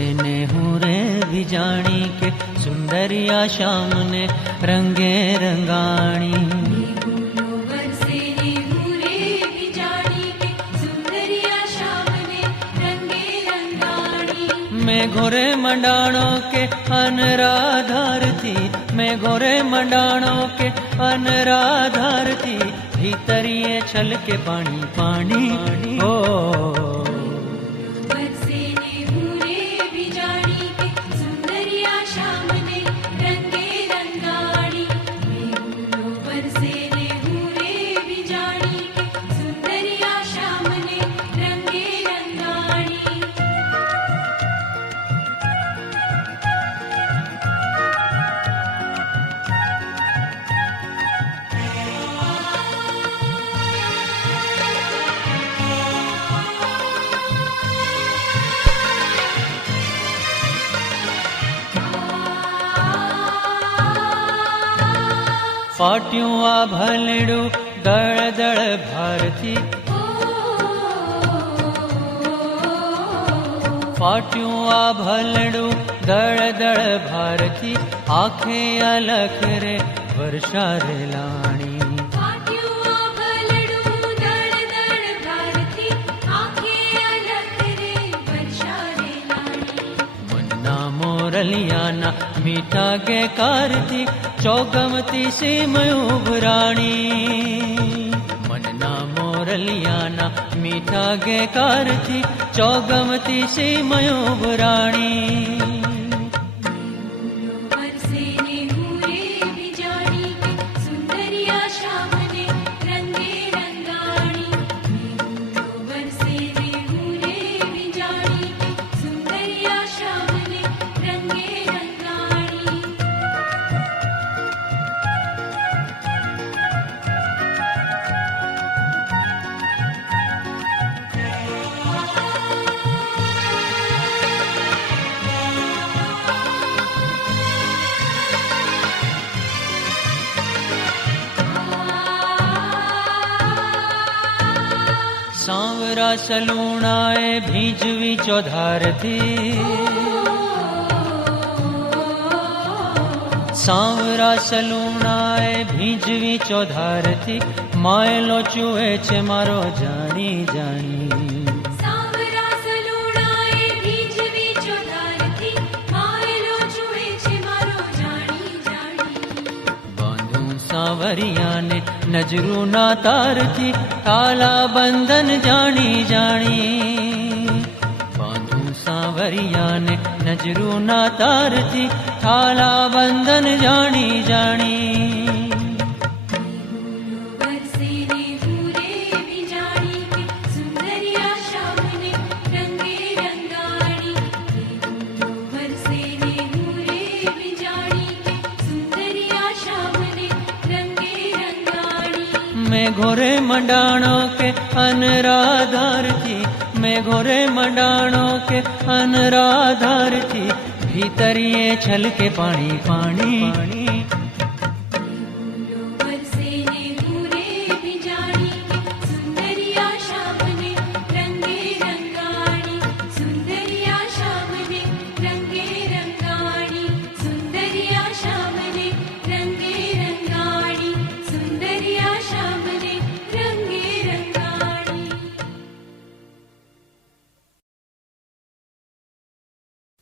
बरसे ने हूँ रे विजाणी के सुंदरिया श्याम ने रंगे रंगाणी। मैं घोरे मंडाणों के अनराधार थी, मैं घोरे मंडाणों के अनराधार थी, भीतरिए छल के पानी पानी हो। फाट्यूं आ भलड़ू दड़ दड़ भारती, फाट्यूं आ भलड़ू दड़ दड़ भारती, आंखें अलख रे वर्षा रे लाणी। मोरलियाना मीठा के कारती, चौगमती सी मयूभराणी। मनना मोरलियाना मीठा के कारती, चौगमती सी मयूभराणी। सांवरा सलूणाए भीजवी चौधार थी, सांवरा सलूणाए भीजवी चौधार थी, मायलो चुए छे मारो जानी जानी। सांवरिया ने नजरू ना तार थी, ताला बंधन जानी जानी। बांधू सांवरिया ने नजरू ना तार थी, ताला बंधन जानी जानी। मैं घोरे मंडाणों के अनराधार थी, मैं घोरे मंडाणों के अनराधार थी, भीतरिए छल के पानी पानी।